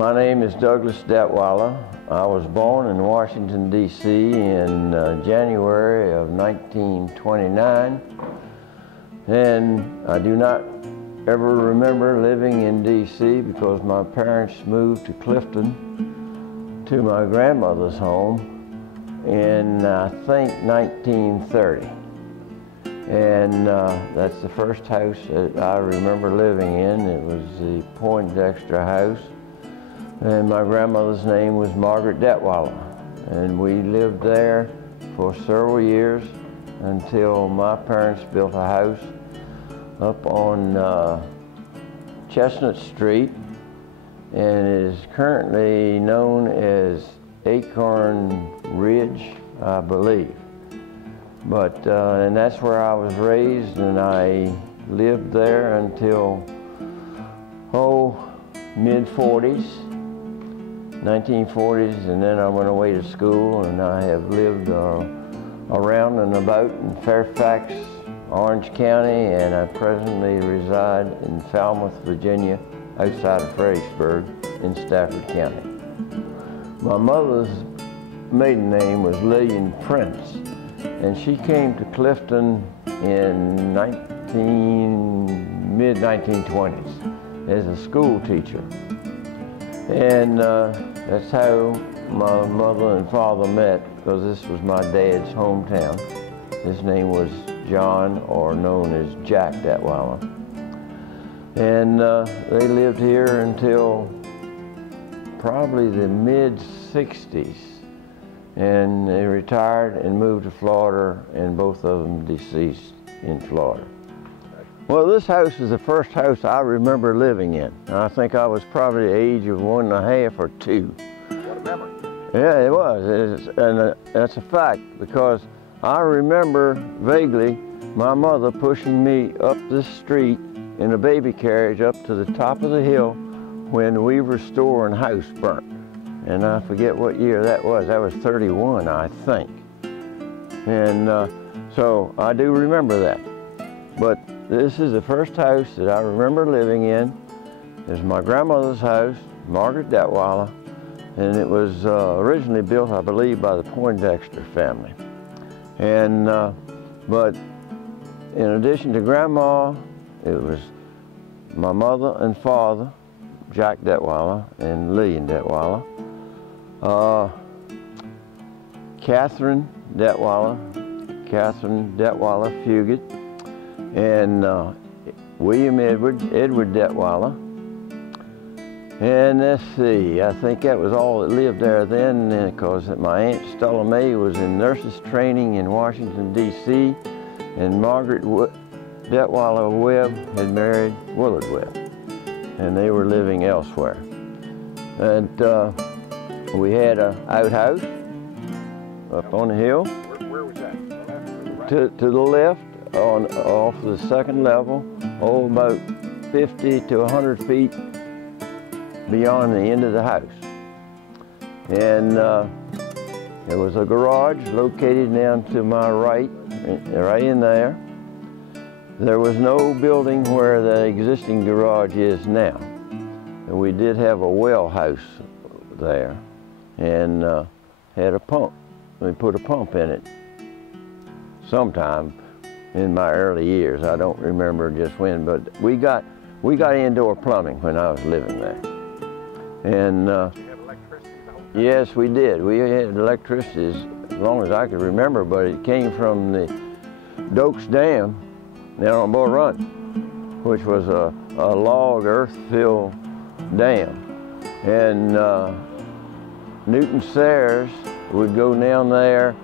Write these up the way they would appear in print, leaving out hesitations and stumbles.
My name is Douglas Detwiler. I was born in Washington, D.C. in January of 1929, and I do not ever remember living in D.C. because my parents moved to Clifton to my grandmother's home in, I think, 1930. And that's the first house that I remember living in. It was the Poindexter house. And my grandmother's name was Margaret Detwiler. And we lived there for several years until my parents built a house up on Chestnut Street, and it is currently known as Acorn Ridge, I believe. But, and that's where I was raised, and I lived there until, mid-40s, 1940s, and then I went away to school, and I have lived around and about in Fairfax, Orange County, and I presently reside in Falmouth, Virginia, outside of Fredericksburg in Stafford County. My mother's maiden name was Lillian Prince, and she came to Clifton in mid-1920s as a school teacher. And that's how my mother and father met, because this was my dad's hometown. His name was John, or known as Jack Detwiler. And they lived here until probably the mid-60s. And they retired and moved to Florida, and both of them deceased in Florida. Well, this house is the first house I remember living in. I think I was probably the age of 1.5 or 2. What a memory. Yeah, it was, and that's a fact, because I remember vaguely my mother pushing me up this street in a baby carriage up to the top of the hill when the Weaver Store and house burnt. And I forget what year that was. That was 31, I think. And so I do remember that. But this is the first house that I remember living in. It was my grandmother's house, Margaret Detwiler, and it was originally built, I believe, by the Poindexter family. And but in addition to Grandma, it was my mother and father, Jack Detwiler and Lillian Detwiler, Catherine Detwiler, Catherine Detwiler Fugit, and William Edward Detwiler. And let's see, I think that was all that lived there then, because my Aunt Stella May was in nurses training in Washington, D.C., and Margaret Detwiler Webb had married Willard Webb, and they were living elsewhere. And we had an outhouse up on the hill. Where was that? To the left, off the second level, about 50 to 100 feet beyond the end of the house. And there was a garage located down to my right in there. There was no building where the existing garage is now. And we did have a well house there, and had a pump. We put a pump in it sometime in my early years. I don't remember just when, but we got indoor plumbing when I was living there. And Did you have electricity the whole time? yes, we did. We had electricity as long as I could remember, but it came from the Dokes Dam down on Bull Run, which was a log earth-filled dam. And Newton Sayers would go down there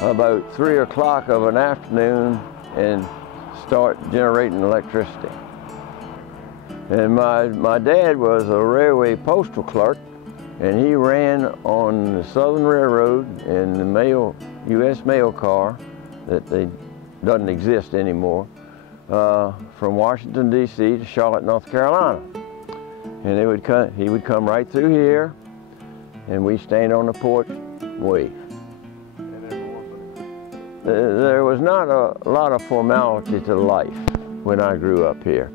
about 3 o'clock of an afternoon and start generating electricity. And my dad was a railway postal clerk, and he ran on the Southern Railroad in the U.S. mail car that doesn't exist anymore, from Washington, D.C. to Charlotte, North Carolina. And he would come right through here, and we stand on the porch and wait. There was not a lot of formality to life when I grew up here.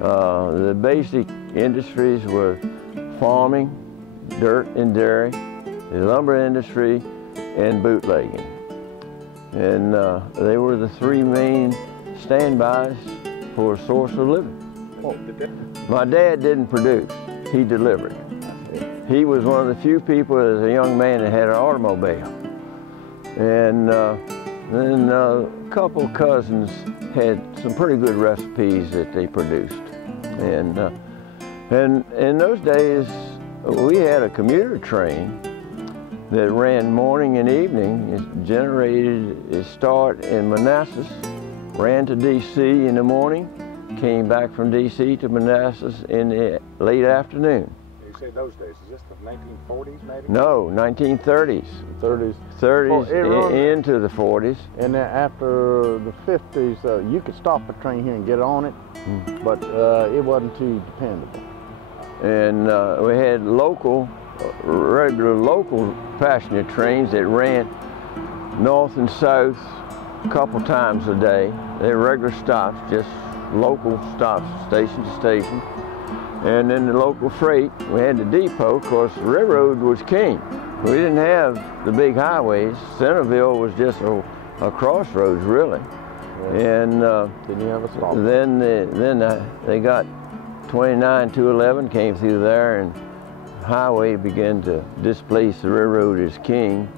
The basic industries were farming, dirt and dairy, the lumber industry, and bootlegging. And they were the three main standbys for a source of living. My dad didn't produce, he delivered. He was one of the few people as a young man that had an automobile. And then a couple cousins had some pretty good recipes that they produced. And in those days, we had a commuter train that ran morning and evening. It generated its start in Manassas, ran to D.C. in the morning, came back from D.C. to Manassas in the late afternoon. You say those days, is this the 1940s maybe? No, 1930s. 30s. 30s into the 40s. And then after the 50s, you could stop a train here and get on it, but it wasn't too dependable. And we had regular local passenger trains that ran north and south a couple times a day. They were regular stops, just local stops, station to station. And then the local freight, we had the depot. Of course, the railroad was king. We didn't have the big highways. Centerville was just a crossroads, really. Yeah. And didn't you have a stop? Then they got 29-211 came through there, and the highway began to displace the railroad as king.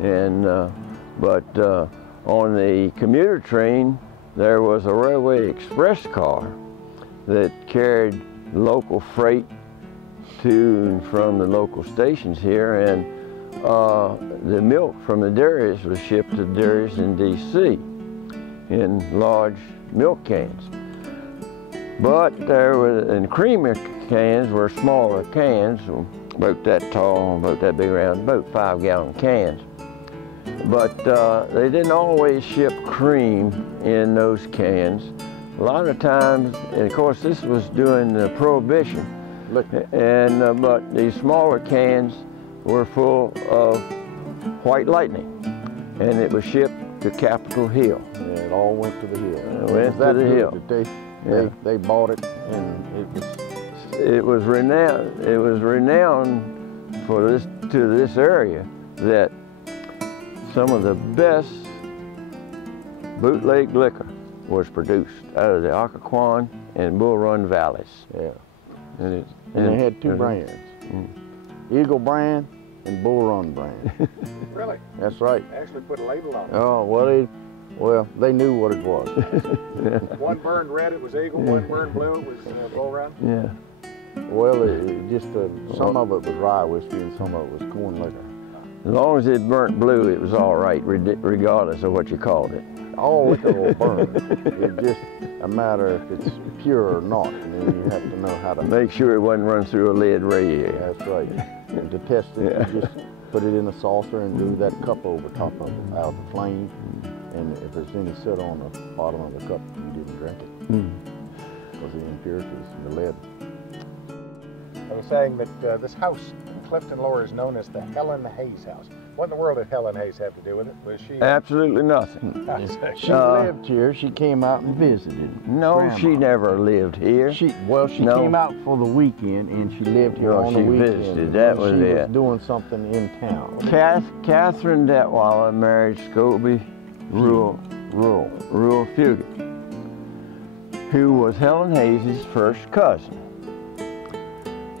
And but on the commuter train, there was a railway express car that carried local freight to and from the local stations here, and the milk from the dairies was shipped to dairies in D.C. in large milk cans. But there were, and creamer cans were smaller cans, about that tall, about that big around, about 5-gallon cans. But they didn't always ship cream in those cans. A lot of times, and of course this was during the Prohibition, and but these smaller cans were full of White Lightning, and it was shipped to Capitol Hill. Yeah, it all went to the hill. It went to the hill. They bought it, and it was renowned. It was renowned for this area that some of the best bootleg liquor was produced out of the Occoquan and Bull Run valleys. Yeah. And they had two brands, Eagle brand and Bull Run brand. Really? That's right. They actually put a label on it. Oh, well, they knew what it was. One burned red, it was Eagle. One burned blue, it was Bull Run. Yeah. Well, it just some of it was rye whiskey and some of it was corn liquor. As long as it burnt blue, it was all right, regardless of what you called it. All liquor will burn. It's just a matter if it's pure or not, and then you have to know how to make sure it wasn't run through a lead radiator. That's right. And to test it, you just put it in a saucer and do that cup over top of it, out of the flame. And if there's any soot on the bottom of the cup, you didn't drink it because of the impurities in the lead. I was saying that this house in Clifton Lower is known as the Helen Hayes house. What in the world did Helen Hayes have to do with it? Was she? Absolutely nothing. She lived here. She came out and visited. No, Grandma. she never lived here. She came out for the weekend, and she lived here on the weekend. Visited. That was it. She was doing something in town. Catherine Detwiler married Scobie Rural Fugit, who was Helen Hayes' first cousin.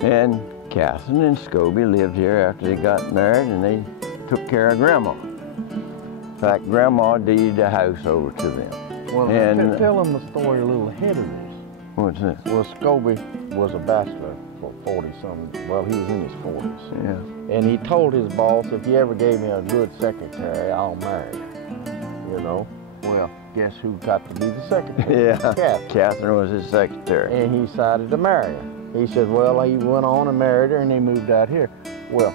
And Catherine and Scobie lived here after they got married, and they took care of Grandma. In fact, Grandma deeded the house over to them. Well, and tell them the story a little ahead of this. What's that? Well, Scobie was a bachelor for 40-something. Well, he was in his 40s. Yeah. And he told his boss, if you ever gave me a good secretary, I'll marry you. You know? Well, guess who got to be the secretary? Yeah. Catherine was his secretary. And he decided to marry her. He said, well, he went on and married her, and they moved out here. Well,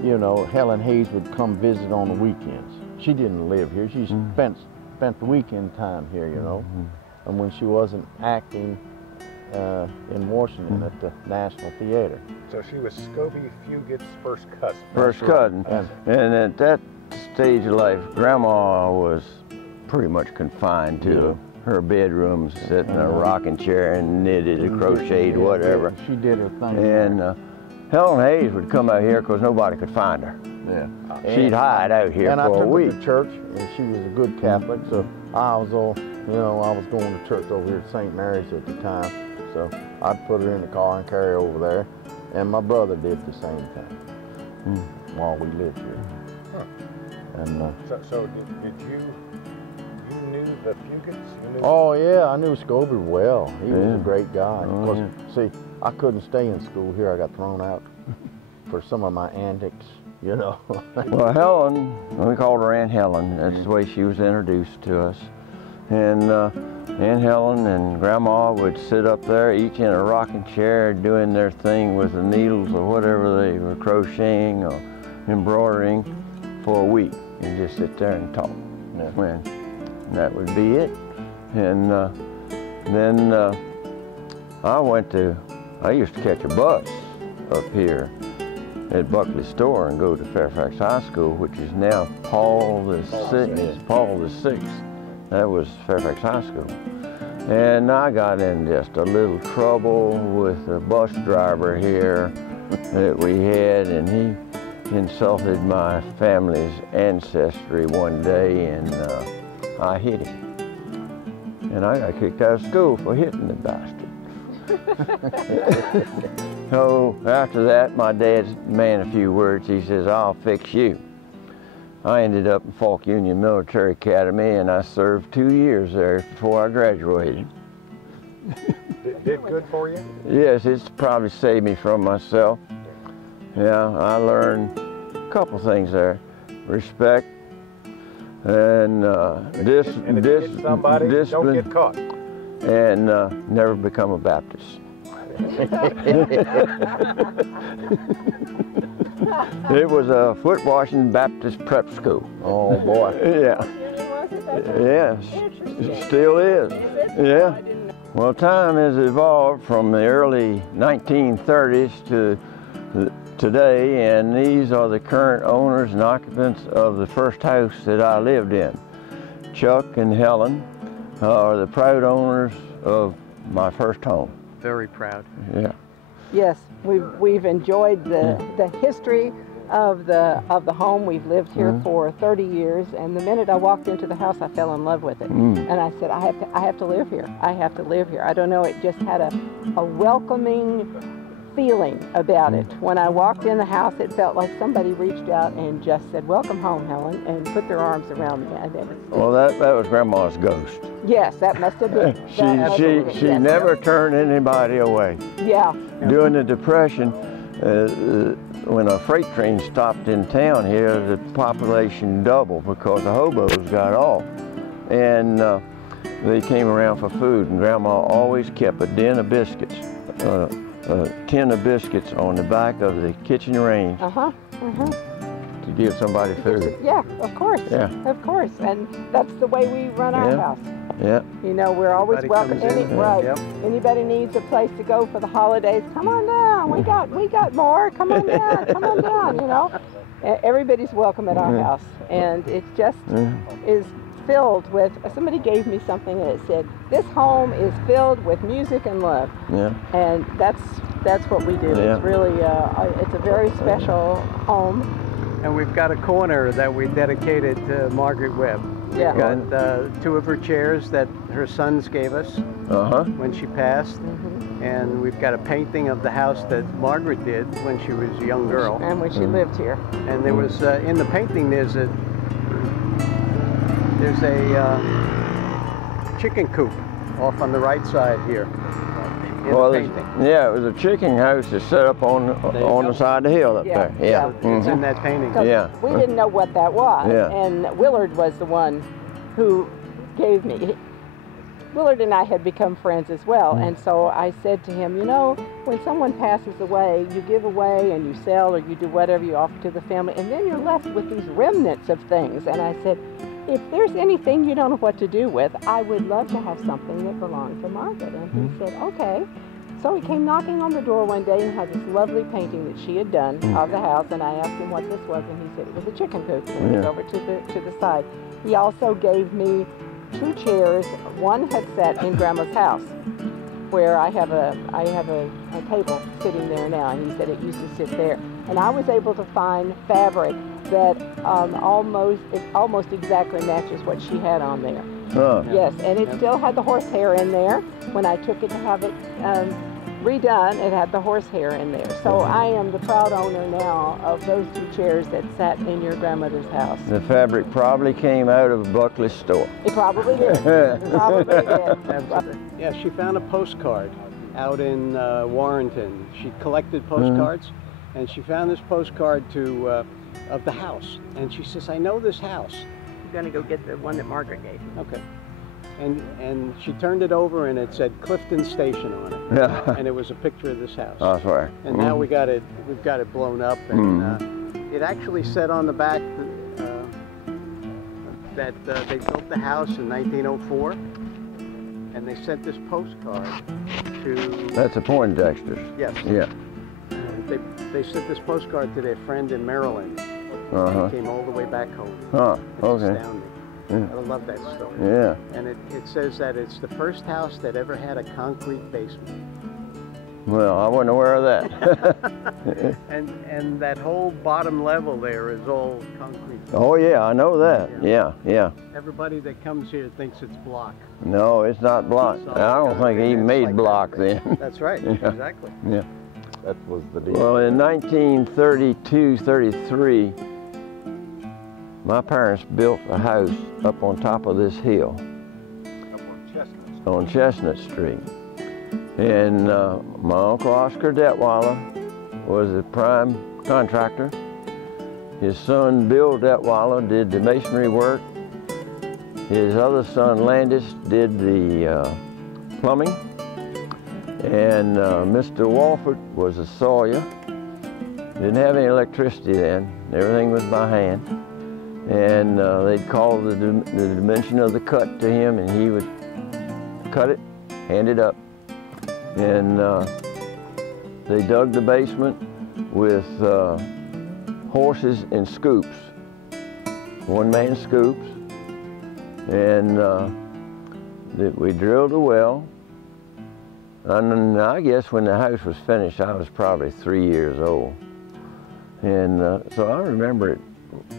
you know, Helen Hayes would come visit on the weekends. She didn't live here. She spent the weekend time here, you know. And when she wasn't acting in Washington at the National Theater. So she was Scobie Fugit's first cousin. First cousin. And at that stage of life, Grandma was pretty much confined to her bedroom, sitting in a rocking chair and knitted or crocheted, whatever. She did her thing. Helen Hayes would come out here because nobody could find her. Yeah. She'd hide out here and for I took a week. her to church, and she was a good Catholic, so I was all, you know, I was going to church over here at St. Mary's at the time, so I'd put her in the car and carry her over there, and my brother did the same thing while we lived here. Huh. And So did you knew the Fugits? You knew oh yeah, I knew Scobie well. He was a great guy. Oh, yeah. See, I couldn't stay in school here. I got thrown out for some of my antics, you know. Well, Helen, we called her Aunt Helen. That's the way she was introduced to us. And Aunt Helen and Grandma would sit up there, each in a rocking chair, doing their thing with the needles or whatever they were crocheting or embroidering for a week, and just sit there and talk. And that would be it. And then I used to catch a bus up here at Buckley Store and go to Fairfax High School, which is now Paul the Sixth. That was Fairfax High School. And I got in just a little trouble with the bus driver here that we had, and he insulted my family's ancestry one day, and I hit him. And I got kicked out of school for hitting the bastard. So after that, my dad man a few words. He says, "I'll fix you." I ended up in Falk Union Military Academy, and I served 2 years there before I graduated. Did good for you? Yes, it's probably saved me from myself. Yeah, I learned a couple things there. Respect and And if you hit somebody, discipline, don't get caught. and never become a Baptist. It was a foot washing Baptist prep school. Oh boy. Yeah. Yes, it still is. Yeah. Well, time has evolved from the early 1930s to today, and these are the current owners and occupants of the first house that I lived in. Chuck and Helen are the proud owners of my first home. Very proud. Yeah. Yes, we've enjoyed the history of the home. We've lived here for 30 years, and the minute I walked into the house, I fell in love with it. And I said, I have to live here. I have to live here. I don't know, it just had a welcoming feeling about it. When I walked in the house, it felt like somebody reached out and just said, "Welcome home, Helen," and put their arms around me. Well, that was Grandma's ghost. Yes, that must have been. She yes. never turned anybody away. Yeah. During the Depression, when a freight train stopped in town here, the population doubled because the hobos got off. And they came around for food, and Grandma always kept a tin of biscuits on the back of the kitchen range to give somebody food. Yeah, of course. Yeah. Of course. And that's the way we run our house. Yeah. You know, we're always Everybody welcome. comes in. Right. Yep. Anybody needs a place to go for the holidays, come on down. We got more. Come on down. Come on down, you know. Everybody's welcome at our house. And it just is filled with, somebody gave me something and it said, "This home is filled with music and love." Yeah. And that's what we do. Yeah. It's really, it's a very special home. And we've got a corner that we dedicated to Margaret Webb. Yeah. We've got 2 of her chairs that her sons gave us when she passed. And we've got a painting of the house that Margaret did when she was a young girl. And when she lived here. And there was, in the painting, there's a chicken coop off on the right side here. Well, yeah, it was a chicken house that's set up on the side of the hill up there. Yeah. It's in that painting. Yeah. We didn't know what that was. Yeah. And Willard was the one who gave me. Willard and I had become friends as well. And so I said to him, you know, when someone passes away, you give away and you sell or you do whatever you offer to the family, and then you're left with these remnants of things. And I said, if there's anything you don't know what to do with, I would love to have something that belonged to Margaret. And he said, okay. So he came knocking on the door one day and had this lovely painting that she had done of the house, and I asked him what this was, and he said it was a chicken coop. And he was over to the side. He also gave me 2 chairs. One had sat in Grandma's house, where I have a table sitting there now. He said it used to sit there. And I was able to find fabric that almost exactly matches what she had on there. Huh. Yes, and it still had the horsehair in there. When I took it to have it redone, it had the horsehair in there. So I am the proud owner now of those 2 chairs that sat in your grandmother's house. The fabric probably came out of a Buckley store. It probably did. It probably did. Yeah, she found a postcard out in Warrenton. She collected postcards, and she found this postcard of the house. And she says, I know this house. I'm going to go get the one that Margaret gave me. Okay. And she turned it over, and it said Clifton Station on it. Yeah. And it was a picture of this house. I swear. And now we've got it blown up, and it actually said on the back that they built the house in 1904, and they sent this postcard to... That's a Poindexter's. Yes. Yeah. They sent this postcard to their friend in Maryland. It came all the way back home. Huh, It's okay. astounding. Yeah. I love that story. Yeah. And it says that it's the first house that ever had a concrete basement. Well, I wasn't aware of that. And that whole bottom level there is all concrete. Oh yeah, I know that. Yeah, yeah. Everybody that comes here thinks it's block. No, it's not block. It's all I don't think he concrete. made It's like block that. then. That's right, Yeah. exactly. Yeah. That was the deal. Well, in 1932, 33, my parents built a house up on top of this hill on Chestnut Street. And my Uncle Oscar Detwiler was the prime contractor. His son, Bill Detwiler, did the masonry work. His other son, Landis, did the plumbing. And Mr. Walford was a sawyer. Didn't have any electricity then. Everything was by hand. And they'd call the dimension of the cut to him, and he would cut it, hand it up. And they dug the basement with horses and scoops, one-man scoops. And we drilled a well. And I guess when the house was finished, I was probably 3 years old. And so I remember it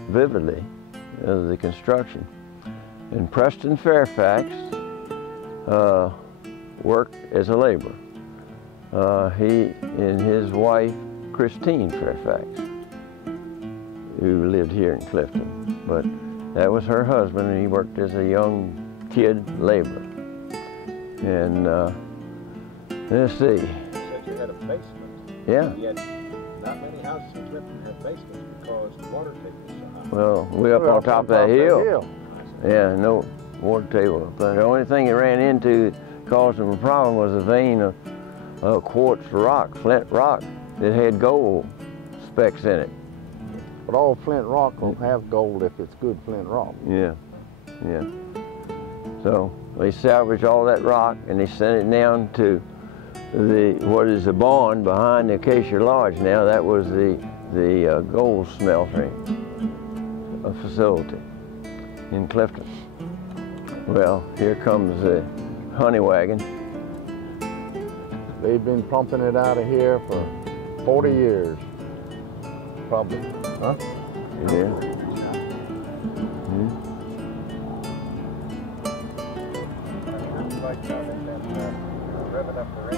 vividly, the construction. And Preston Fairfax worked as a laborer. He and his wife, Christine Fairfax, who lived here in Clifton. But that was her husband, and he worked as a young kid laborer. And let's see. You said you had a basement. Yeah. Yet not many houses in Clifton have basements because the water table is so high. Well, we're up on top of that hill. Yeah, no water table. But the only thing it ran into that caused them a problem was a vein of quartz rock, flint rock, that had gold specks in it. But all flint rock will have gold if it's good flint rock. Yeah, yeah. So they salvaged all that rock and they sent it down to what is the barn behind the Acacia Lodge now. That was the gold smelting facility in Clifton. Well, here comes the honey wagon. They've been pumping it out of here for 40 years, probably. Huh? Yeah. Like revving up the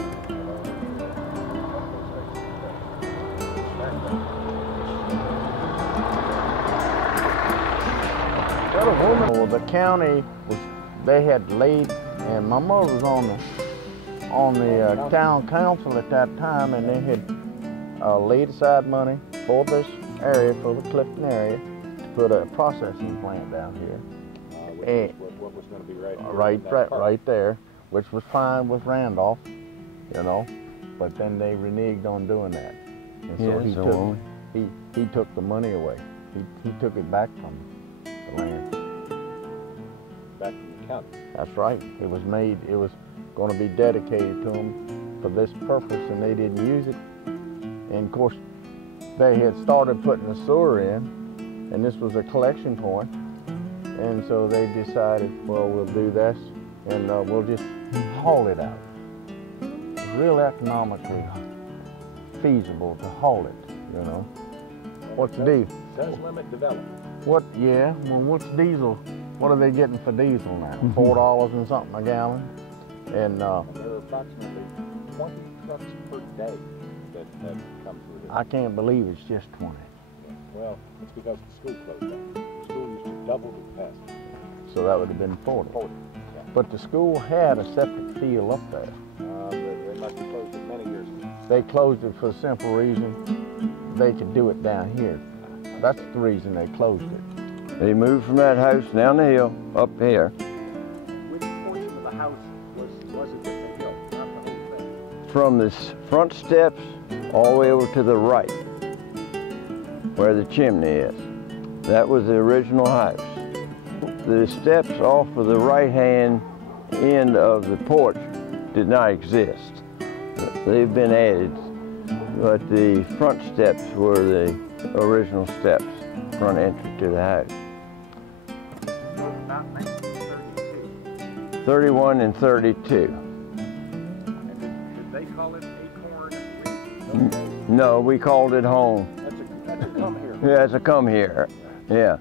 engine, Well, the county they had laid, and my mother was on the town council at that time, and they had laid aside money for this area, for the Clifton area, to put a processing plant down here. What was going to be right here? Right there, which was fine with Randolph, you know, but then they reneged on doing that. And so he took the money away. He took it back from the land. Back from the county. That's right. It was going to be dedicated to them for this purpose, and they didn't use it. And of course, they had started putting the sewer in, and this was a collection point. And so they decided, well, we'll do this, and we'll just haul it out. It's real economically feasible to haul it, you know. What's the deal? Does limit development. What, yeah, well, what's diesel? What are they getting for diesel now? $4 and something a gallon? And There are approximately 20 trucks per day that come through here. I can't believe it's just 20. Well, it's because the school closed down. The school used to double the capacity. So that would have been 40. 40. Yeah. But the school had a septic field up there. They must have closed it many years ago. They closed it for the simple reason they could do it down here. That's the reason they closed it. They moved from that house down the hill, up here. Which portion of the house was it that they built? Not the whole thing. From the front steps all the way over to the right, where the chimney is. That was the original house. The steps off of the right-hand end of the porch did not exist. They've been added, but the front steps were the original steps, front entry to the house. About 1932. 31 and 32. And did they call it Acorn? No, we called it home. That's a come here. Yeah, it's a come here, yeah.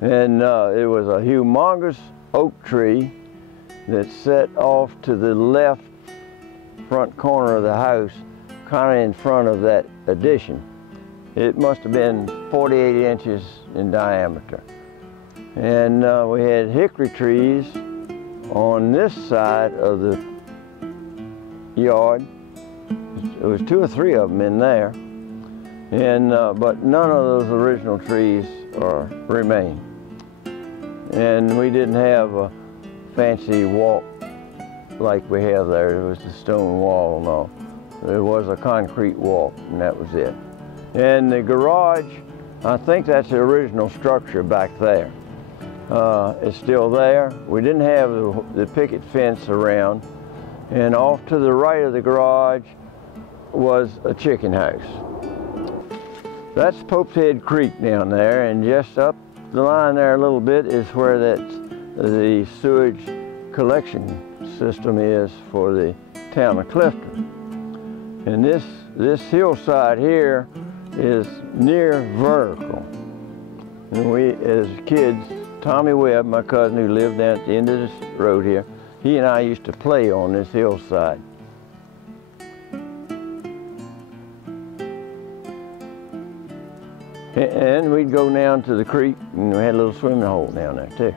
And it was a humongous oak tree that set off to the left front corner of the house, kind of in front of that addition. It must have been 48 inches in diameter. And we had hickory trees on this side of the yard. There was 2 or 3 of them in there. And, but none of those original trees remain. And we didn't have a fancy walk like we have there. It was the stone wall and all. There was a concrete walk, and that was it. And the garage, I think that's the original structure back there. It's still there. We didn't have the picket fence around. And off to the right of the garage was a chicken house. That's Pope's Head Creek down there, and just up the line there a little bit is where the sewage collection system is for the town of Clifton. And this hillside here is near vertical. And we, as kids, Tommy Webb, my cousin who lived down at the end of this road here, he and I used to play on this hillside. And we'd go down to the creek, and we had a little swimming hole down there too.